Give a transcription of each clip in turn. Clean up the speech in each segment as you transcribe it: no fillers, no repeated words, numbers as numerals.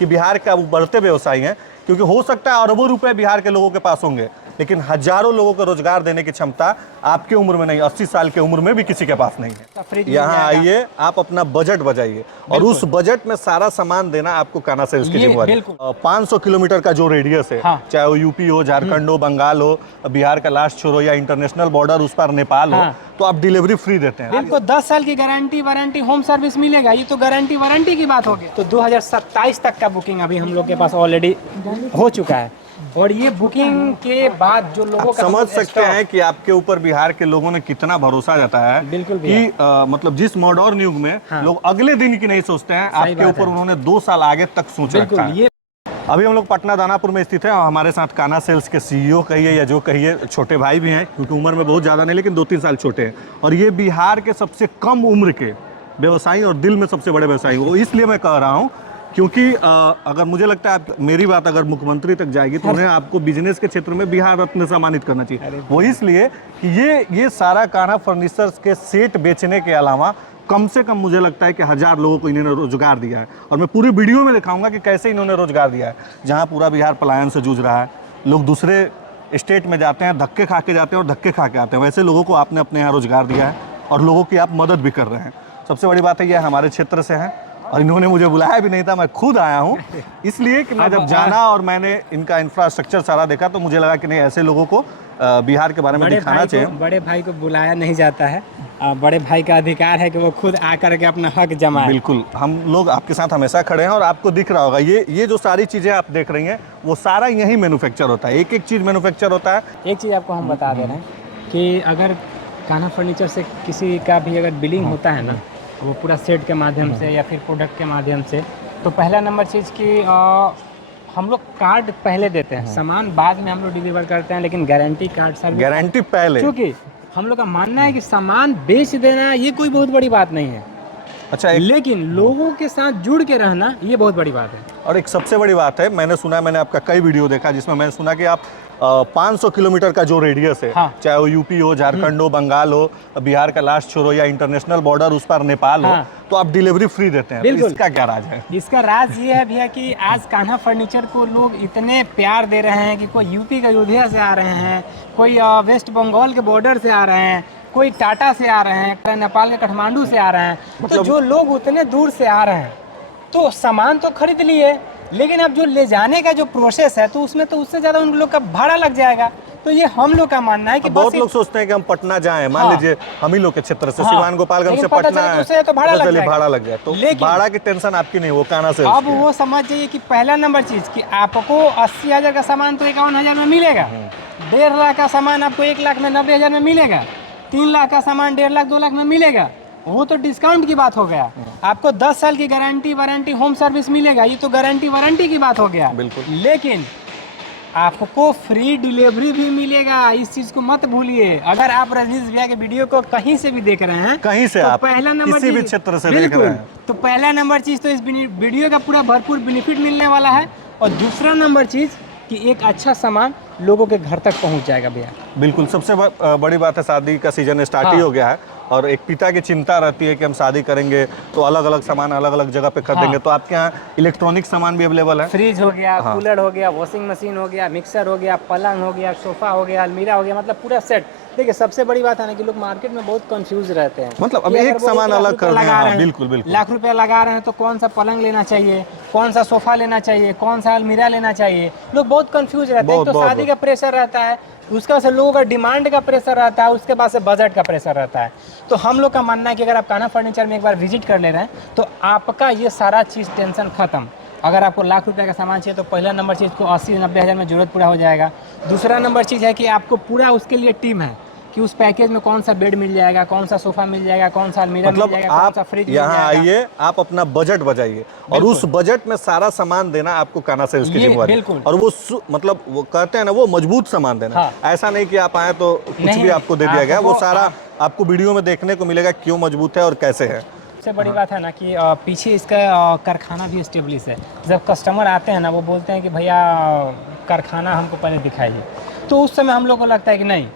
कि बिहार का वो बढ़ते व्यवसायी हैं, क्योंकि हो सकता है अरबों रुपए बिहार के लोगों के पास होंगे, लेकिन हजारों लोगों को रोजगार देने की क्षमता आपके उम्र में नहीं, 80 साल की उम्र में भी किसी के पास नहीं है। यहाँ आइए, आप अपना बजट बजाइए, और उस बजट में सारा सामान देना आपको कान्हा सेल्स की जिम्मेवारी। 500 किलोमीटर का जो रेडियस है, चाहे वो यूपी हो, झारखंड हो, बंगाल हो, बिहार का लास्ट छोर हो, या इंटरनेशनल बॉर्डर उस पर नेपाल हो, तो आप डिलीवरी फ्री देते हैं। आपको 10 साल की गारंटी वारंटी होम सर्विस मिलेगा। ये तो गारंटी वारंटी की बात होगी। तो 2027 तक का बुकिंग अभी हम लोग के पास ऑलरेडी हो चुका है, और ये बुकिंग के बाद जो लोगों का समझ सकते हैं कि आपके ऊपर बिहार के लोगों ने कितना भरोसा जताया है। बिल्कुल कि मतलब जिस मॉडर्न युग में लोग अगले दिन की नहीं सोचते हैं, आपके ऊपर उन्होंने 2 साल आगे तक सोच रखा है। अभी हम लोग पटना दानापुर में स्थित है, और हमारे साथ कान्हा सेल्स के सीईओ कहिए या जो कहिए छोटे भाई भी हैं, क्योंकि उम्र में बहुत ज़्यादा नहीं, लेकिन 2-3 साल छोटे हैं, और ये बिहार के सबसे कम उम्र के व्यवसायी और दिल में सबसे बड़े व्यवसायी। वो इसलिए मैं कह रहा हूँ क्योंकि अगर मुझे लगता है मेरी बात अगर मुख्यमंत्री तक जाएगी तो उन्हें आपको बिजनेस के क्षेत्र में बिहार रत्न सम्मानित करना चाहिए। वो इसलिए कि ये सारा कान्हा फर्नीचर्स के सेट बेचने के अलावा कम से कम मुझे लगता है कि 1000 लोगों को इन्होंने रोजगार दिया है, और मैं पूरी वीडियो में दिखाऊंगा कि कैसे इन्होंने रोजगार दिया है। जहां पूरा बिहार पलायन से जूझ रहा है, लोग दूसरे स्टेट में जाते हैं, धक्के खा के जाते हैं और धक्के खा के आते हैं, वैसे लोगों को आपने अपने यहाँ रोजगार दिया है, और लोगों की आप मदद भी कर रहे हैं। सबसे बड़ी बात है ये हमारे क्षेत्र से हैं, और इन्होंने मुझे बुलाया भी नहीं था, मैं खुद आया हूँ, इसलिए कि मैं जब जाना और मैंने इनका इंफ्रास्ट्रक्चर सारा देखा तो मुझे लगा कि नहीं, ऐसे लोगों को बिहार के बारे में दिखाना चाहिए। बड़े भाई को बुलाया नहीं जाता है, बड़े भाई का अधिकार है कि वो खुद आकर के अपना हक जमाए। बिल्कुल, हम लोग आपके साथ हमेशा खड़े हैं, और आपको दिख रहा होगा ये जो सारी चीज़ें आप देख रही हैं वो सारा यही मैन्युफैक्चर होता है, एक एक चीज़ मैन्युफैक्चर होता है। एक चीज़ आपको हम बता दे रहे हैं कि अगर कान्हा फर्नीचर से किसी का भी अगर बिलिंग होता है ना, वो पूरा सेट के माध्यम से या फिर प्रोडक्ट के माध्यम से, तो पहला नंबर चीज़ कि हम लोग कार्ड पहले देते हैं, सामान बाद में हम लोग डिलीवर करते हैं, लेकिन गारंटी कार्ड सर्विस गारंटी पहले, क्योंकि हम लोग का मानना है कि सामान बेच देना ये कोई बहुत बड़ी बात नहीं है। अच्छा, लेकिन लोगों के साथ जुड़ के रहना ये बहुत बड़ी बात है। और एक सबसे बड़ी बात है, मैंने आपका कई वीडियो देखा जिसमें मैंने सुना कि आप 500 किलोमीटर का जो रेडियस है, चाहे वो यूपी हो, झारखंड हो, बंगाल हो, बिहार का लास्ट छोर हो, या इंटरनेशनल बॉर्डर उस पर नेपाल हो, तो आप डिलीवरी फ्री देते हैं। तो इसका क्या राज है? इसका राज ये है भैया कि आज कान्हा फर्नीचर को लोग इतने प्यार दे रहे हैं कि कोई यूपी का अयोध्या से आ रहे हैं, कोई वेस्ट बंगाल के बॉर्डर से आ रहे हैं, कोई टाटा से आ रहे हैं, नेपाल के काठमांडू से आ रहे हैं। तो जो लोग उतने दूर से आ रहे हैं तो सामान तो खरीद लिए, लेकिन अब जो ले जाने का जो प्रोसेस है तो उसमें तो उससे ज़्यादा उन लोग का भाड़ा लग जाएगा। तो ये हम लोग का मानना है कि बहुत लोग सोचते हैं कि हम पटना जाएं, मान लीजिए हम ही लोग के क्षेत्र से सिवान गोपालगंज से पटना है, तो भाड़ा लग जाए, तो भाड़ा की टेंशन आपकी नहीं, वो कान्हा से। अब वो समझ जाइए कि पहला नंबर चीज़ कि आपको 80,000 का सामान तो 51,000 में मिलेगा, 1.5 लाख का सामान आपको 1,90,000 में मिलेगा, 3 लाख का सामान 1.5 लाख 2 लाख में मिलेगा। वो तो डिस्काउंट की बात हो गया। आपको 10 साल की गारंटी वारंटी होम सर्विस मिलेगा, ये तो गारंटी वारंटी की बात हो गया। बिल्कुल। लेकिन आपको फ्री डिलीवरी भी मिलेगा, इस चीज को मत भूलिए। अगर आप रजनीश भैया के वीडियो को कहीं से भी देख रहे हैं, कहीं से, तो आप पहला नंबर किसी भी क्षेत्र से देख रहे हैं, तो पहला नंबर चीज तो इस वीडियो का पूरा भरपूर बेनिफिट मिलने वाला है, और दूसरा नंबर चीज कि एक अच्छा सामान लोगों के घर तक पहुंच जाएगा भैया। बिल्कुल, सबसे बड़ी बात है, शादी का सीजन स्टार्ट ही हो गया है, और एक पिता की चिंता रहती है कि हम शादी करेंगे तो अलग अलग सामान अलग अलग जगह पे खरीदेंगे। तो आपके यहाँ इलेक्ट्रॉनिक सामान भी अवेलेबल है? फ्रिज हो गया, कूलर हो गया, वॉशिंग मशीन हो गया, मिक्सर हो गया, पलंग हो गया, सोफा हो गया, अलमीरा हो गया, मतलब पूरा सेट। देखिए सबसे बड़ी बात है ना कि लोग मार्केट में बहुत कंफ्यूज रहते हैं, मतलब अब एक सामान अलग कर रहे हैं। बिल्कुल बिल्कुल, लाख रुपया लगा रहे हैं तो कौन सा पलंग लेना चाहिए, कौन सा सोफा लेना चाहिए, कौन सा अलमीरा लेना चाहिए, लोग बहुत कंफ्यूज रहते हैं। तो शादी का प्रेशर रहता है, उसका से लोगों का डिमांड का प्रेशर रहता है, उसके बाद से बजट का प्रेशर रहता है। तो हम लोग का मानना है कि अगर आप कान्हा फर्नीचर में एक बार विजिट कर ले रहे हैं तो आपका ये सारा चीज़ टेंशन खत्म। अगर आपको लाख रुपए का सामान चाहिए तो पहला नंबर चीज़ को 80-90 हज़ार में जरूरत पूरा हो जाएगा। दूसरा नंबर चीज़ है कि आपको पूरा उसके लिए टीम है कि उस पैकेज में कौन सा बेड मिल जाएगा, कौन सा सोफा मिल जाएगा, कौन सा अलमीरा मिल जाएगा, कौन सा फ्रिज मिल जाएगा। यहाँ आइए, आप अपना बजट बजाइए, और उस बजट में सारा सामान देना आपको कान्हा सेल्स की जिम्मेवारी। और वो मतलब वो कहते हैं ना, वो मजबूत सामान देना। ऐसा नहीं कि आप आए तो कुछ भी आपको दे दिया गया, वो सारा आपको वीडियो में देखने को मिलेगा क्यों मजबूत है और कैसे है। सबसे बड़ी बात है ना कि पीछे इसका कारखाना भी एस्टेब्लिश है। जब कस्टमर आते हैं ना, वो बोलते हैं कि भैया कारखाना हमको पहले दिखाइए, तो उस समय हम लोग को लगता है कि नहीं,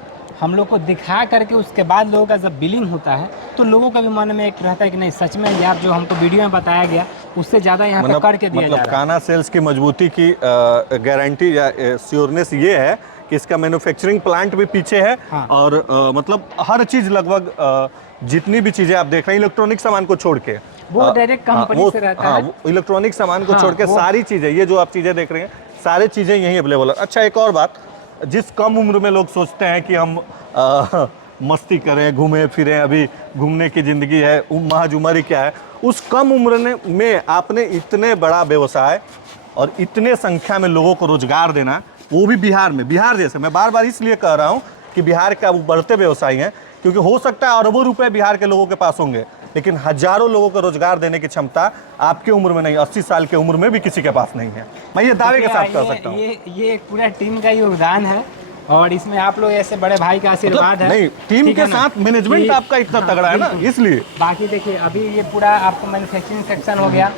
हम लोग को दिखा करके उसके बाद लोगों का जब बिलिंग होता है तो लोगों का भी मन में एक रहता है कि नहीं, सच में यार जो हमको वीडियो में बताया गया उससे ज़्यादा यहाँ पे करके दिया जा मतलब रहा है। कान्हा सेल्स की मजबूती की गारंटी या श्योरनेस ये है कि इसका मैन्युफैक्चरिंग प्लांट भी पीछे है। हाँ। और मतलब हर चीज़ लगभग जितनी भी चीज़ें आप देख रहे हैं इलेक्ट्रॉनिक सामान को छोड़ के वो डायरेक्ट कंपनी से रहता है। इलेक्ट्रॉनिक सामान को हाँ, छोड़ के सारी चीज़ें, ये जो आप चीज़ें देख रहे हैं सारी चीज़ें यहीं अवेलेबल है। अच्छा, एक और बात, जिस कम उम्र में लोग सोचते हैं कि हम मस्ती करें, घूमें फिरें, अभी घूमने की ज़िंदगी है, महज उम्र ही क्या है, उस कम उम्र में आपने इतने बड़ा व्यवसाय और इतने संख्या में लोगों को रोजगार देना, वो भी बिहार में। बिहार जैसे, मैं बार बार इसलिए कह रहा हूँ कि बिहार का बढ़ते व्यवसायी हैं, क्योंकि हो सकता है अरबों रुपए बिहार के लोगों के पास होंगे, लेकिन हजारों लोगों को रोजगार देने की क्षमता आपके उम्र में नहीं, 80 साल के उम्र में भी किसी के पास नहीं है। मैं ये दावे के साथ कह सकता हूँ। ये एक पूरा टीम का योगदान है, और इसमें आप लोग ऐसे बड़े भाई का आशीर्वाद है। नहीं, टीम के साथ मैनेजमेंट आपका इतना तगड़ा है ना, इसलिए। बाकी देखिए, अभी ये पूरा आपको मैन्युफैक्चरिंग सेक्शन हो गया,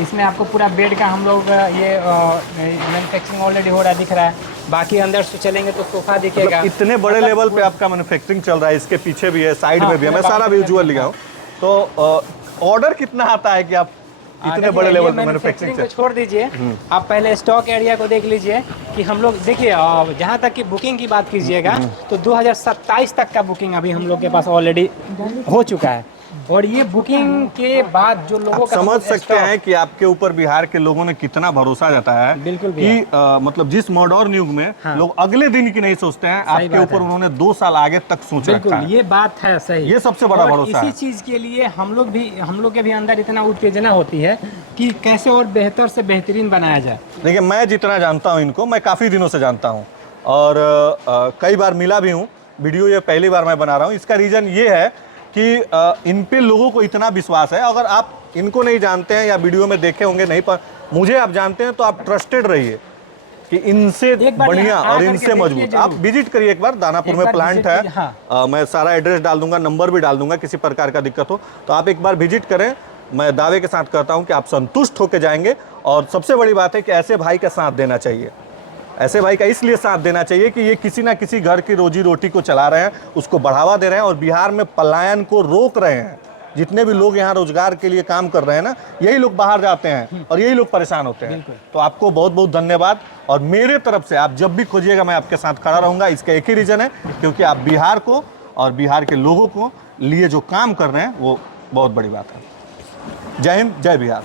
इसमें आपको पूरा बेड का हम लोग ये मैन्युफैक्चरिंग ऑलरेडी हो रहा है, दिख रहा है। बाकी अंदर से चलेंगे तो सोफा दिखेगा। इतने बड़े लेवल पे आपका मैन्युफैक्चरिंग चल रहा है, इसके पीछे भी है, साइड में भी है, मैं सारा विजुअल लिया हूँ। तो ऑर्डर कितना आता है कि आप इतने बड़े लेवल पे मैन्युफैक्चरिंग को छोड़ दीजिए, आप पहले स्टॉक एरिया को देख लीजिए कि हम लोग देखिए, जहाँ तक कि बुकिंग की बात कीजिएगा तो 2027 तक का बुकिंग अभी हम लोग के पास ऑलरेडी हो चुका है। और ये बुकिंग के बाद जो लोगों का समझ सकते हैं कि आपके ऊपर बिहार के लोगों ने कितना भरोसा जताया है। बिल्कुल कि मतलब जिस मॉडर्न युग में लोग अगले दिन की नहीं सोचते हैं, आपके ऊपर उन्होंने 2 साल आगे तक सोच रखा है। ये बात है सही, ये सबसे बड़ा भरोसा है। इसी चीज के लिए हम लोग के भी अंदर इतना उत्तेजना होती है कि कैसे और बेहतर से बेहतरीन बनाया जाए। देखिए, मैं जितना जानता हूँ इनको, मैं काफ़ी दिनों से जानता हूँ और कई बार मिला भी हूँ। वीडियो ये पहली बार मैं बना रहा हूँ। इसका रीज़न ये है कि इन पे लोगों को इतना विश्वास है। अगर आप इनको नहीं जानते हैं या वीडियो में देखे होंगे नहीं, पर मुझे आप जानते हैं, तो आप ट्रस्टेड रहिए कि इनसे बढ़िया और इनसे मजबूत। आप विजिट करिए एक बार, दानापुर में प्लांट है। हाँ। मैं सारा एड्रेस डाल दूंगा, नंबर भी डाल दूंगा, किसी प्रकार का दिक्कत हो तो आप एक बार विजिट करें। मैं दावे के साथ कहता हूं कि आप संतुष्ट होकर जाएंगे। और सबसे बड़ी बात है कि ऐसे भाई का साथ देना चाहिए। ऐसे भाई का इसलिए साथ देना चाहिए कि ये किसी ना किसी घर की रोजी रोटी को चला रहे हैं, उसको बढ़ावा दे रहे हैं और बिहार में पलायन को रोक रहे हैं। जितने भी लोग यहाँ रोजगार के लिए काम कर रहे हैं ना, यही लोग बाहर जाते हैं और यही लोग परेशान होते हैं। तो आपको बहुत बहुत धन्यवाद। और मेरे तरफ से आप जब भी खोजिएगा, मैं आपके साथ खड़ा रहूँगा। इसका एक ही रीज़न है, क्योंकि आप बिहार को और बिहार के लोगों को लिए जो काम कर रहे हैं वो बहुत बड़ी बात है। जय हिंद, जय बिहार।